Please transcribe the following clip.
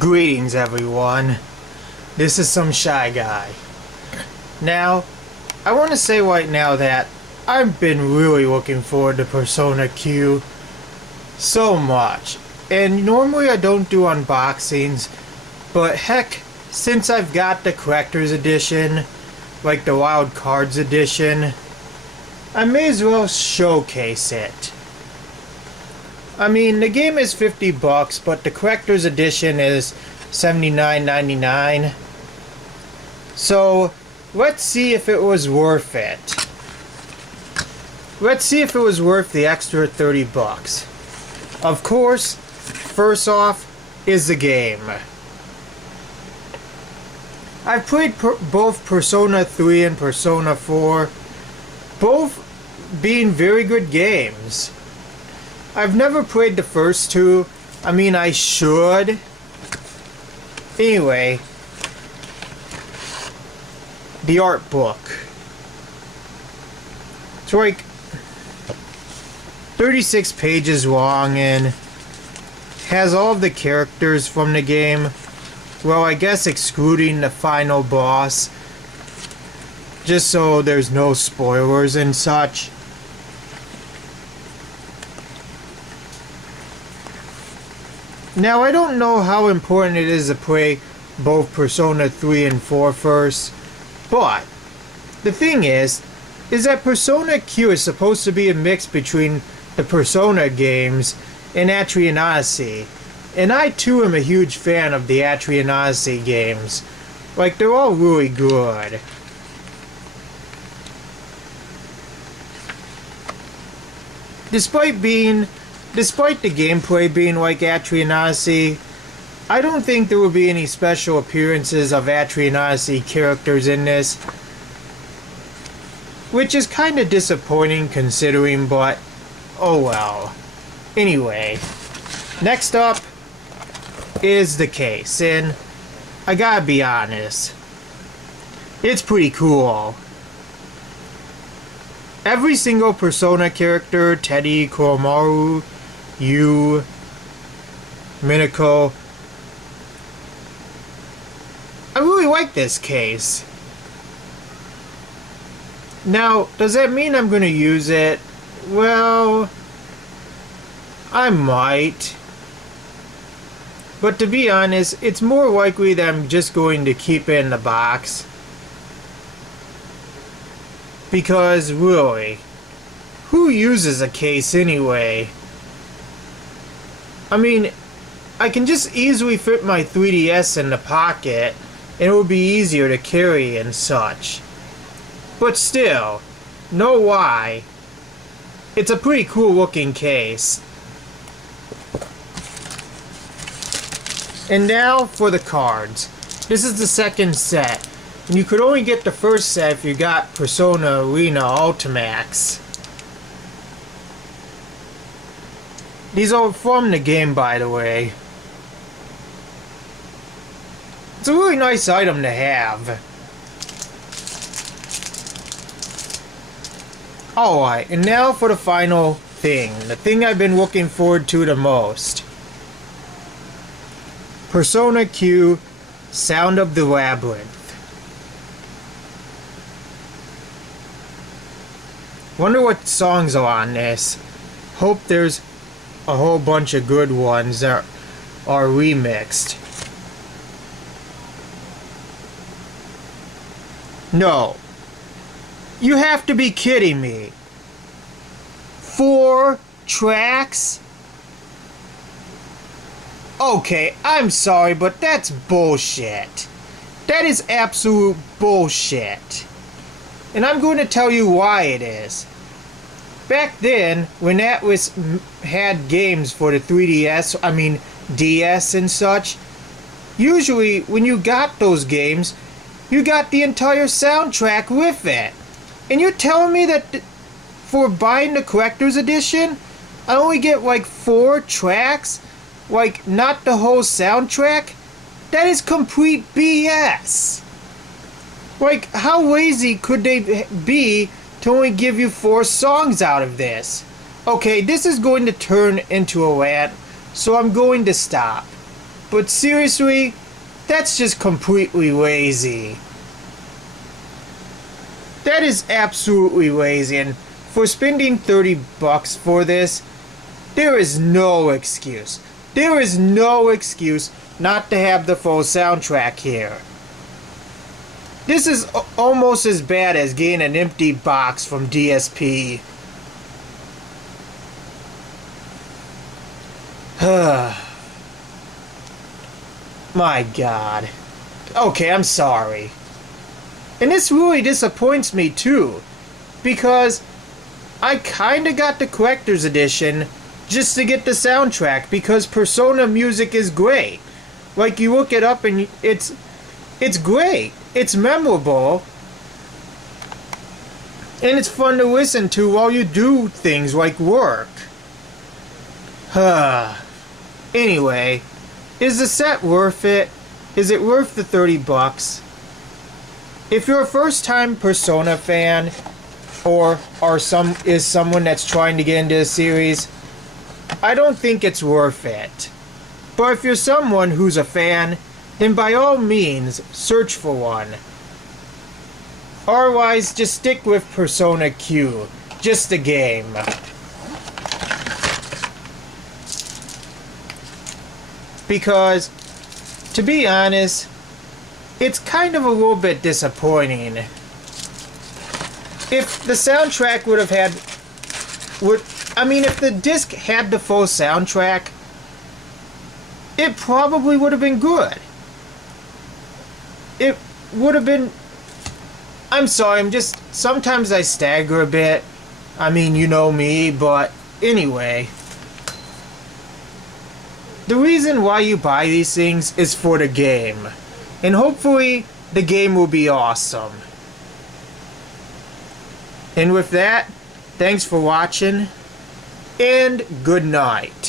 Greetings everyone, this is someshyguy. Now, I want to say right now that I've been really looking forward to Persona Q so much. And normally I don't do unboxings, but heck, since I've got the collector's edition, like the Wild Cards edition, I may as well showcase it. I mean, the game is $50, but the collector's edition is $79.99. So, let's see if it was worth it. Let's see if it was worth the extra $30. Of course, first off is the game. I've played both Persona 3 and Persona 4, both being very good games. I've never played the first two. I mean, I should. Anyway, the art book. It's like 36 pages long and has all of the characters from the game. Well, I guess excluding the final boss, just so there's no spoilers and such. Now, I don't know how important it is to play both Persona 3 and 4 first, but the thing is that Persona Q is supposed to be a mix between the Persona games and Etrian Odyssey, and I too am a huge fan of the Etrian Odyssey games. Like, they're all really good. Despite the gameplay being like Etrian Odyssey, I don't think there will be any special appearances of Etrian Odyssey characters in this, which is kind of disappointing considering, but oh well. Anyway, next up is the case, and I gotta be honest, it's pretty cool. Every single Persona character, Teddy, Koromaru, Yu, Minako, I really like this case. Now, does that mean I'm going to use it? Well, I might. But to be honest, it's more likely that I'm just going to keep it in the box. Because, really, who uses a case anyway? I mean, I can just easily fit my 3DS in the pocket, and it would be easier to carry and such. But still, know why? It's a pretty cool looking case. And now for the cards. This is the second set. And you could only get the first set if you got Persona Arena Ultimax. These are from the game, by the way. It's a really nice item to have. Alright, and now for the final thing. The thing I've been looking forward to the most. Persona Q, Sound of the Labyrinth. Wonder what songs are on this. Hope there's a whole bunch of good ones that are remixed. No. You have to be kidding me. 4 tracks? Okay, I'm sorry, but that's bullshit. That is absolute bullshit. And I'm going to tell you why it is. Back then, when Atlas had games for the 3DS, I mean DS and such, usually when you got those games, you got the entire soundtrack with it. And you're telling me that for buying the collector's edition, I only get like 4 tracks? Like, not the whole soundtrack? That is complete BS. Like, how lazy could they be to only give you 4 songs out of this? Okay, this is going to turn into a rant, so I'm going to stop. But seriously, that's just completely lazy. That is absolutely lazy, and for spending $30 for this, there is no excuse. There is no excuse not to have the full soundtrack here. This is almost as bad as getting an empty box from DSP. My God. Okay, I'm sorry. And this really disappoints me too, because I kinda got the collector's edition just to get the soundtrack, because Persona music is great. Like, you look it up and it's great. It's memorable. And it's fun to listen to while you do things like work. Anyway, is the set worth it? Is it worth the $30? If you're a first-time Persona fan, or is someone that's trying to get into the series, I don't think it's worth it. But if you're someone who's a fan, then by all means, search for one. Otherwise, just stick with Persona Q, just a game. Because, to be honest, it's kind of a little bit disappointing. If the soundtrack would have had... if the disc had the full soundtrack, it probably would have been good. It would have been... I'm sorry, sometimes I stagger a bit. I mean, you know me, but anyway. The reason why you buy these things is for the game. And hopefully, the game will be awesome. And with that, thanks for watching, and good night.